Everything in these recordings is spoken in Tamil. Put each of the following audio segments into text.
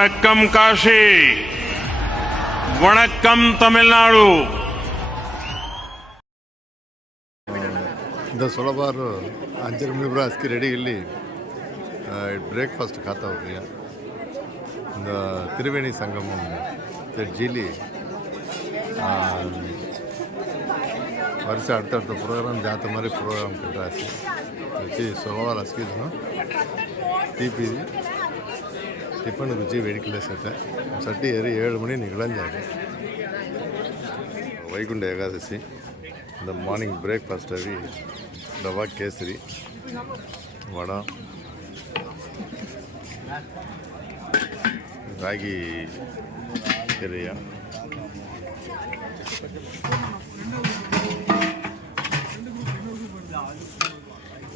வணக்கம் காஷி, வணக்கம் தமிழ்நாடு. இந்த ಸೊಲಬಾರು 5 ಅಸ್ಕಿ ರೆಡಿ ಇಲ್ಲಿ ಬ್ರೇಕ್ಫಾಸ್ಟ್ ಖಾತಾ ಹೋಗ್ರಿ இந்த திரிவேணி சங்கமம் ஜிலி வருஷம் அடுத்தடுத்த ப்ரோக்ராம் ஜாத்த மாதிரி ப்ரோக்ராம் கட்டாச்சு வச்சு ಸೊಲಬಾರು ಅಸ್ಕಿದ್ರು டிபி டிஃபன் ருச்சி வெடிக்கல சட்டி ஏறி 7 மணி நிகழஞ்சாரு வைகுண்ட ஏகாதசி. இந்த மார்னிங் பிரேக்ஃபாஸ்ட் அவி ரவா கேசரி வடை ராகி கீரையா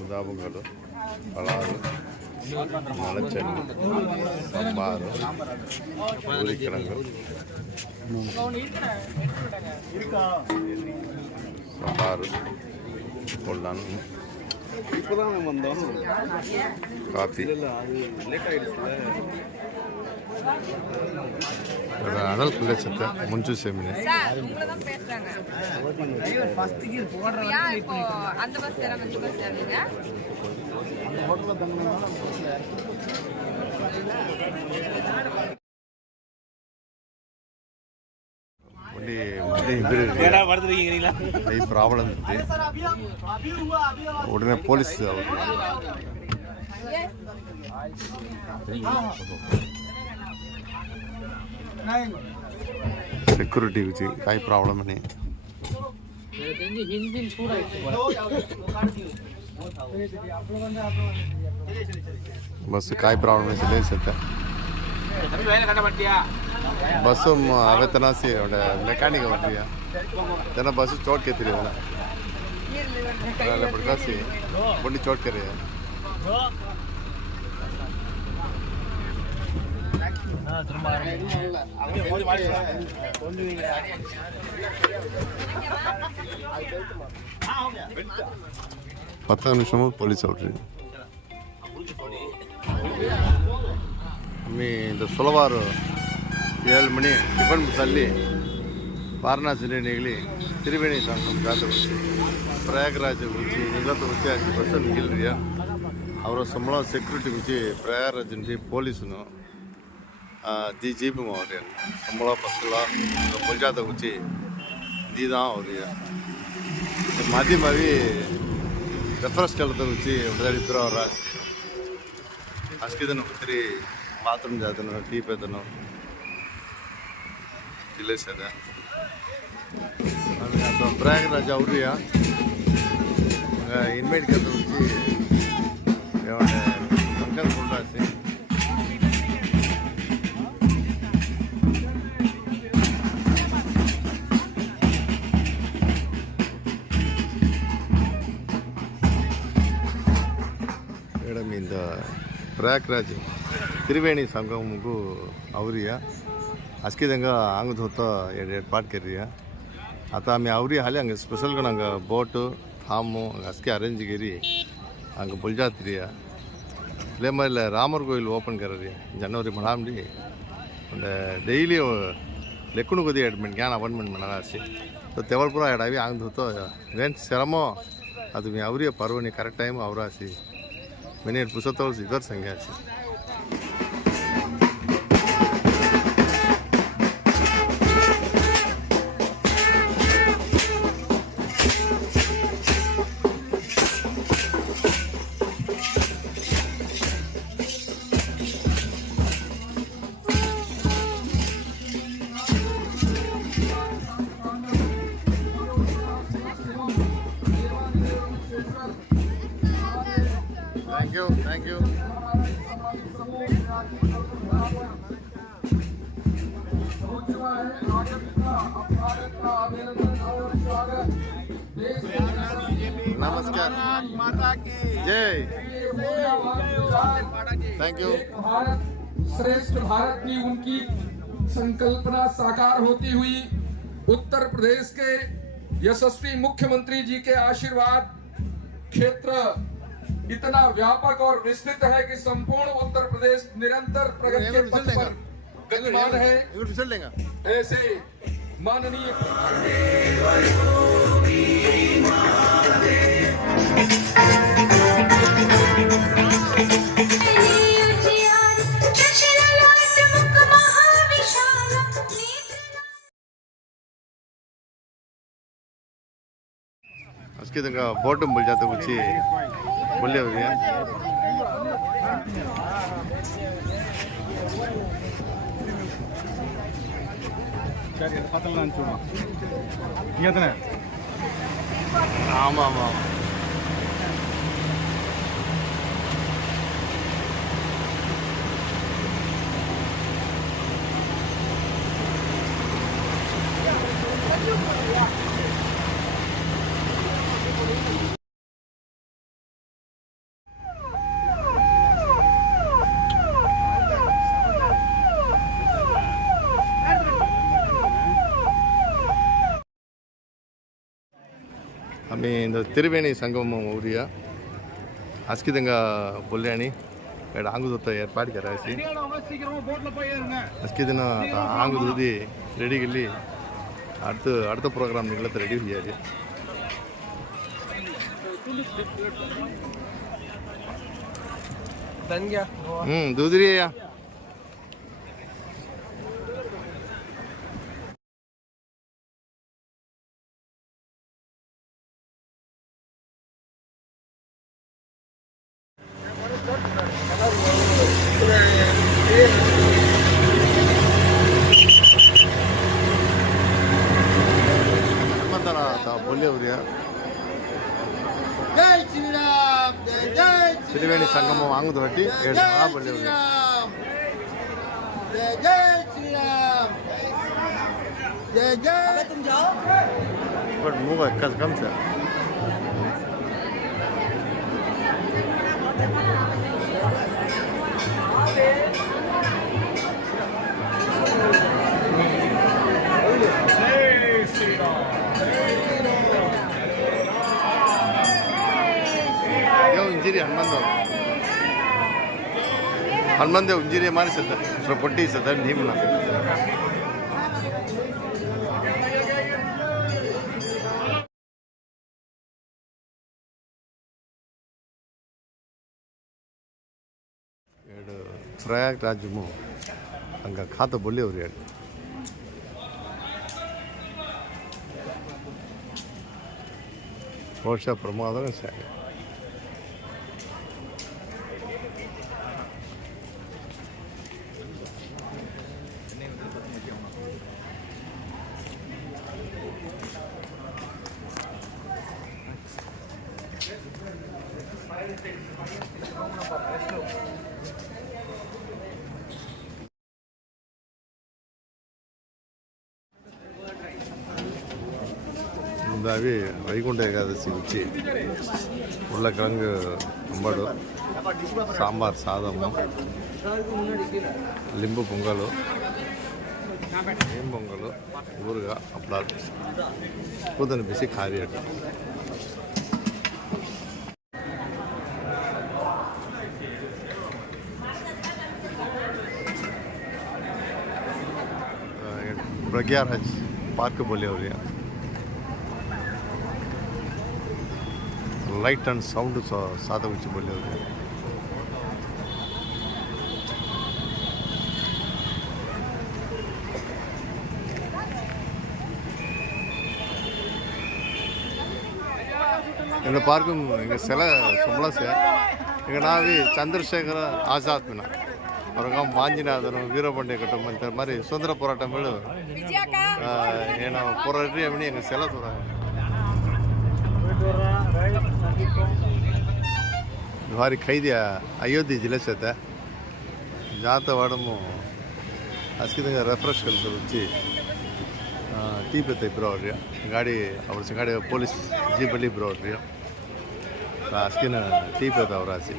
உதாபுಗಳು பலாறு மலைச்செண்ணு சாம்பார் பூரிக்கிழங்கு சாம்பார் கொள்ளான் காஃபி அனல் குள்ளச்சத்தை முஞ்சு சேமினு ப்ராப்ளம் உடனே போலீஸ் సెక్యూరిటీ వచ్చి కాయ ప్రాబ్లం అని बस काय प्रॉब्लम है ले सकता बस अवे तना से मेकानिक बटिया तना बस चोट के तिरे वाला अरे बड़का से बड़ी चोट करे पता निमिषमु पोलीस औट्री मी இந்த ಸೊಲಬಾರು 7 ಮಣಿ ಟಿಫನ್ ತಲ್ಲಿ ವಾರಣಾಸಿ ನಿಗಲಿ ತ್ರಿವೇಣಿ ಸಂಗಮ ಜಾತ್ರೆ వచ్చి ప్రయాగరాజ్ వచ్చి నిగత వచ్చి 5% మిగిలిరియా ಅವರ ಸಂಬಳ ಸೆಕ್ಯೂರಿಟಿ వచ్చి ప్రయాగరాజ్ నుంచి పోలీసును दी जीप में हो रही संबला पसला पंचायत कुछ दीदा हो रही है माधी मावी रेफरेंस करते कुछ उधर इधर हो रहा है अस्की दिन उतरी बाथरूम जाते ना टी पे तो चिल्ले से था अभी तो प्रयागराज हो रही है इनवाइट करते कुछ ये वाले अंकल बोल रहा है இந்த प्रयागराज त्रिवेणी संगम को आवरिया अस्की दंगा आंग होता पार्ट कर रही है आता आम्ही आवरी हाले हंगे स्पेशल का हंगा बोट थामो अस्की अरेंज करी हंगे बुल जाती है ले मैं रामर कोइल ओपन कर रही है जनवरी मनामी डेली लेकुन को एडमिट क्या अपॉइंटमेंट मना तो तेवलपुरा एडावी आंग होता वेन श्रमो ಅದು ಅವರಿಯ ಪರ್ವನಿ ಕರೆಕ್ಟ್ ಟೈಮ್ ಅವರಾಸಿ ಮೆನೇರ್ ಪುಸತೋಲ್ಸ್ ಇದರ ಸಂಖ್ಯಾಸಿ Thank you. नमस्कार माता की जय। Thank you. भारत श्रेष्ठ भारत की उनकी संकल्पना साकार होती हुई उत्तर प्रदेश के यशस्वी मुख्यमंत्री जी के आशीर्वाद क्षेत्र इतना व्यापक और विस्तृत है कि संपूर्ण उत्तर प्रदेश निरंतर प्रगति के पथ पर विद्यमान है रिजल्ट लेंगे ऐसे माननीय उसके तंगा बॉटम बोल जाते कुछ बोले हो रही है ஆமாம் ஆமாம் आम्ही त्रिवेणी संगम उरिया आज की विधंगा बोलले आणि ఇక్కడ ఆంగుదూత ఏర్పాటు करायची आज की दिन ఆంగుదూది రెడీకి వెళ్ళి அடுத்த ப்ரோக்ராம் நிகழ்த்த ரெடி செய்யாது दूधरिया बोले हो रहा त्रिवेणी संगम आंगद हट्टी बोले हो रहा बट मुँह कम से उंजिरी हनुमंद उंजिरी मारी सत्ता पट्टी सत्ता नीमना प्रयागराज हंग खाता बोले हो रही वर्ष प्रमाद अभी वैकुंठ एकादशी उच्ची उर्लकिழங்கு अंबड़ू सांबार सादम लिंबू पोंगलू पोंगलू ऊरुगा अपलाद पूदन बिसी खारी प्रज्ञाराज पार्क बोले हो रही है लाइट एंड साउंड सादा कुछ बोले हो रही है இந்த பார்க்கும் எங்கள் சிலை சும்மா எங்கள் நாவி சந்திரசேகர ஆசாத் மீனா ಅವ್ರಿಗೆ ಮಾಂಜಿನಾಥನು ವೀರಬಂಡೆ ಕಟ್ಟಮ್ಮ ಅಂತ மாதிரி சுதந்திர போராட்டங்கள் ಏನೋ போராடி அப்படி எங்கள் சிலை சொல்கிறாங்க भारी खैदी अयोध्या जिले से था जाता वाड़मो आज की रेफ्रेश कल टी पे इब्रो गाड़ी से गाड़ी पोलिस जीप इब्रो आज की टी पे रासी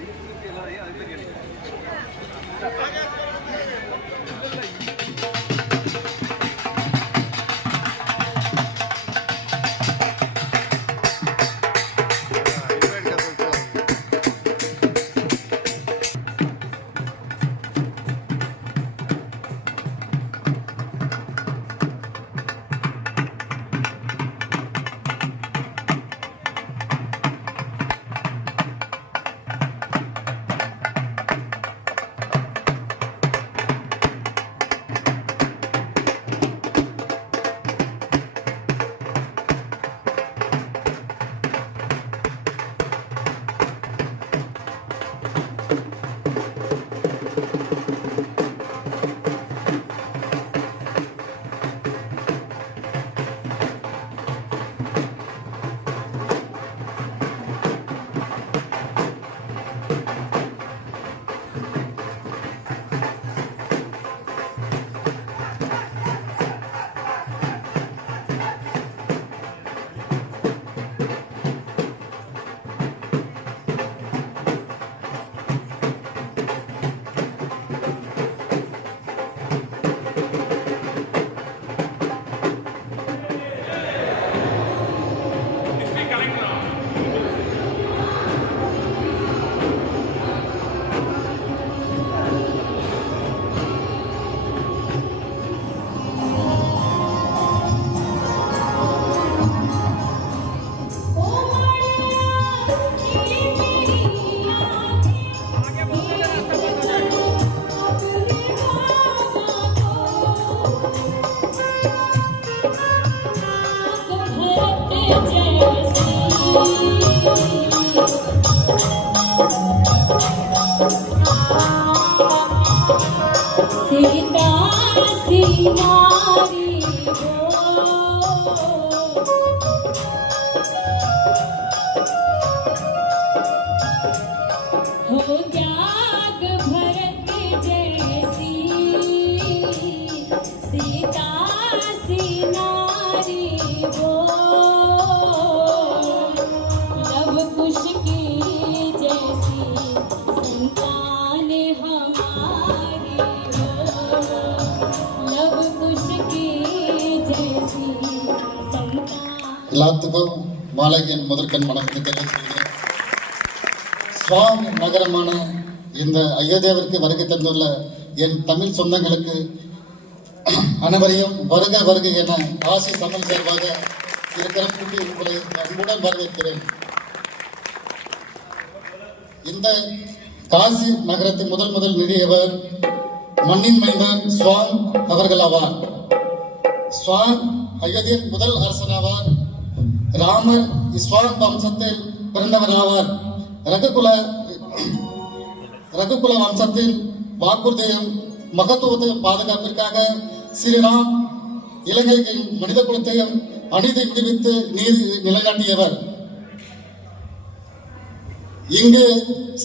மாலை என் முதற்கண் வணக்கத்தை தெரிவித்துள்ளேன். ஸ்வாம் நகரமான இந்த அயோத்தியாவிற்கு வருகை தந்துள்ள என் தமிழ் சொந்தங்களுக்கு அனைவரையும் வருக வருக என ஆசி தமிழ் சார்பாக இருக்கிற கூட்டி உங்களை அன்புடன் வரவேற்கிறேன். இந்த காசி நகரத்தை முதல் நிறுவியவர் மண்ணின் மைந்தன் ஸ்வாம் அவர்கள் ஆவார். ஸ்வாம் அயோத்தியின் முதல் அரசன் ஆவார். ராமர் ஸ்வாம் வம்சத்தில் பிறந்தவர் ஆவார். ரகுகுல வம்சத்தின் வாக்குறுதியும் மகத்துவத்தையும் பாதுகாப்பிற்காக ஸ்ரீராம் இலங்கைக்கு மனித குலத்தையும் அநீதி விடுவித்து நீதி நிலைநாட்டியவர். இங்கு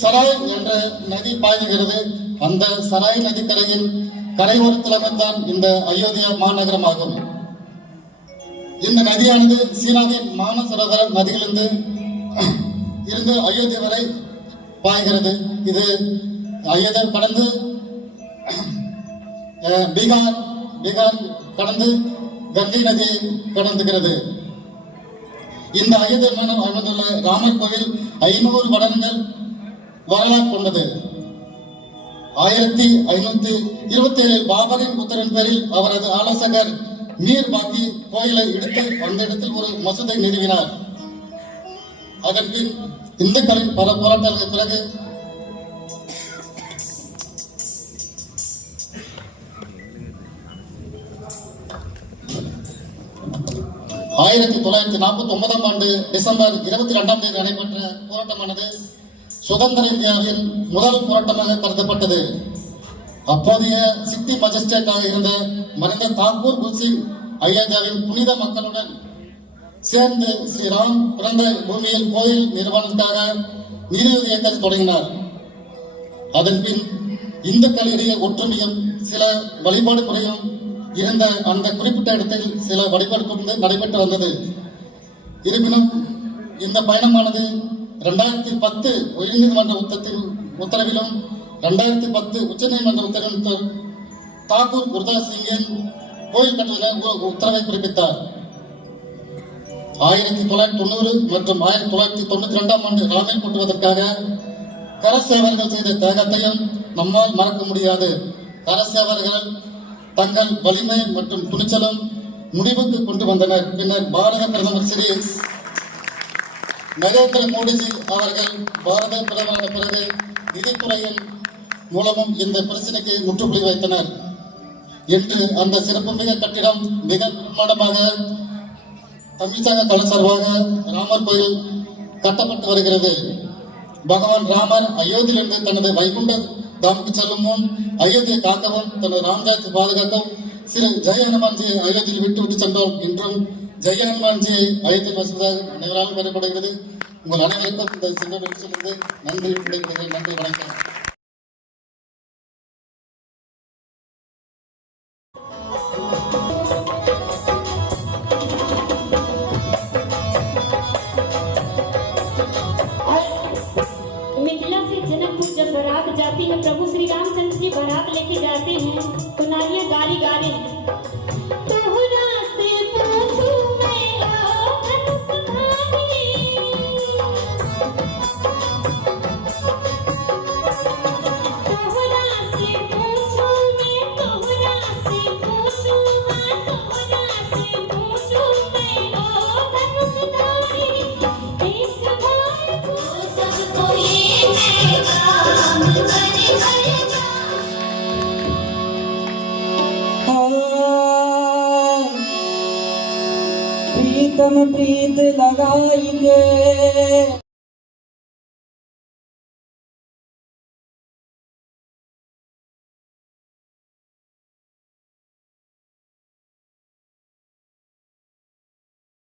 சராய் என்ற நதி பாய்கிறது. அந்த சராய் நதிக்கரையின் கரையோரத்தில் அமைந்தான் இந்த அயோத்தியா மாநகரமாகும். இந்த நதியானது சீனாவின் மானசரோவர் நதியிலிருந்து அயோத்தியா வரை பாய்கிறது. இது அயோத்தியா கடந்து பீகார் கடந்து கங்கை நதியை கடந்துகிறது. இந்த அயோத்தியா அமைந்துள்ள ராமர் கோயில் 500 வருடங்கள் வரலாறு கொண்டது. 1527 பாபரின் உத்தரவின் பேரில் அவரது ஆலோசகர் மீர் பாக்கி கோயிலை இடித்து அந்த இடத்தில் ஒரு மசூதை நிறுவினார். அதன் பின் இந்துக்களின் பல போராட்டங்களுக்கு பிறகு 1949 ஆண்டு டிசம்பர் 22ஆம் தேதி நடைபெற்ற போராட்டமானது சுதந்திர இந்தியாவின் முதல் போராட்டமாக கருதப்பட்டது. அப்போதைய சிட்டி மஜிஸ்ட்ரேட்டாக இருந்த மறைந்த தாக்கூர் குல்சிங் அயோத்தியாவின் புனித மக்களுடன் சேர்ந்து ஸ்ரீராம் பிறந்த பூமியில் கோயில் நிறுவனத்துக்காக நிதியுதவி இயக்கத்தை தொடங்கினார். அதன் பின் இந்துக்களிடையே ஒற்றுமையும் சில வழிபாடு முறையும் இருந்த அந்த குறிப்பிட்ட இடத்தில் சில வழிபாடு நடைபெற்று வந்தது. இருப்பினும் இந்த பயணமானது 2010 உயர்நீதிமன்ற உத்தரவிலும் 2010 உச்சநீதிமன்ற உத்தரவிலும் தாக்கூர் குர்தாஸ் சிங்கின் கோயில் கட்டுதல் உத்தரவை பிறப்பித்தார். 1990 மற்றும் 1992ஆம் ஆண்டு ராமேல் கொட்டுவதற்காக கரசேவர்கள் செய்த தியாகத்தையும் நம்மால் மறக்க முடியாது. கரசேவர்கள் தங்கள் வலிமை மற்றும் துணிச்சலும் முடிவுக்கு கொண்டு வந்தனர். பின்னர் பாரத பிரதமர் ஸ்ரீ நரேந்திர மோடிஜி அவர்கள் பாரத பிரதமரான பிறகு நிதித்துறையின் மூலமும் இந்த பிரச்சனைக்கு முற்றுப்புள்ளி வைத்தனர். இன்று அந்த சிறப்புமிக கட்டிடம் மிக பிரமாண்டமாக தமிழ்ச்சங்க கலை சார்பாக ராமர் கோயில் கட்டப்பட்டு வருகிறது. பகவான் ராமர் அயோத்தியிலிருந்து தனது வைகுண்ட தாமுக்கு செல்லும் முன் அயோத்தியை காக்கவும் தனது ராம்ராஜ்யத்தை பாதுகாக்கவும் சிறு ஜெய ஹனுமான்ஜியை அயோத்தியில் விட்டு சென்றோம். இன்றும் ஜெய ஹனுமான்ஜியை அயோத்தியில் வசிப்பதாக அனைவராலும் பெறப்படுகிறது. உங்கள் அனைவருக்கும் இந்த சென்று நன்றி விடைபெறுகிறேன். நன்றி, வணக்கம். बारात जाती है, प्रभु श्री रामचंद्र जी बारात लेके जाते हैं तो नारियां गाली गा रहे हैं। तोहरा से पूछूं मैं धनुष धारी, तोहरा से पूछूं मैं, तोहरा से पूछूं मैं, तोहरा से पूछूं मैं धनुष धारी। देश भाई को सबको ये प्रीतम प्रीत लगाई के